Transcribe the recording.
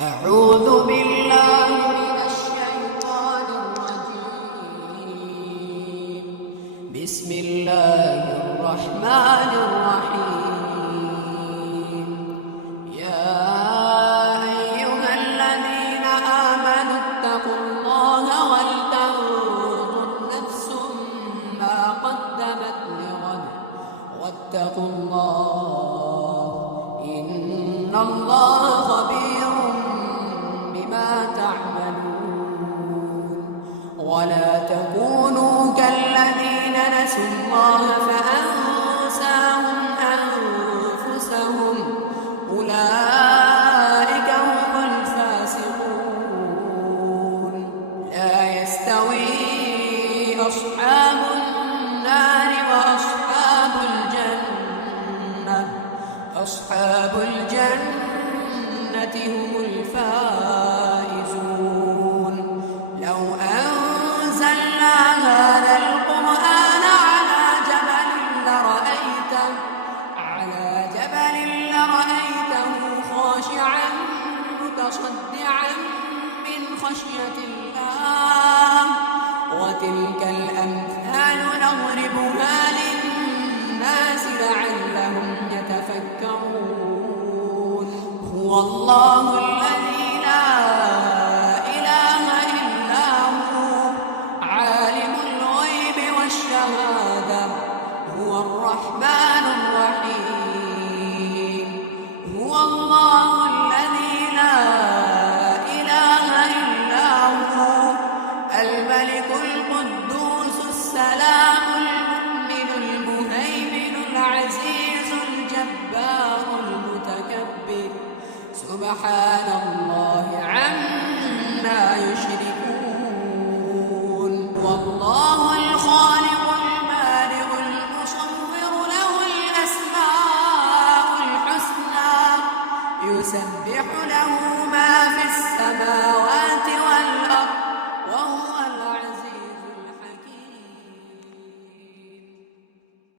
أعوذ بالله من الشيطان الرجيم. بسم الله الرحمن الرحيم. يا أيها الذين آمنوا اتقوا الله ولتنظر نفس ما قدمت لغد واتقوا الله إن الله خبير بما تعملون. ولا تكونوا كالذين نسوا الله فأنساهم أنفسهم أولئك هم الفاسقون. لا يستوي أصحاب النار وأصحاب الجنة أصحاب الجنة هم الفائزون. لو أنزلنا هذا القرآن على جبل لرأيته خاشعا متصدعا من خشية الله. وتلك الأمثال نضربها للناس لعلهم يتفكرون. هو الله الذي لا إله إلا هو عالم الغيب والشهادة هو الرحمن الرحيم. هو الله الذي لا إله إلا هو الملك القدوس السلام المؤمن المهيمن العزيز الجبار المتكبر سبحان الله عما يشركون.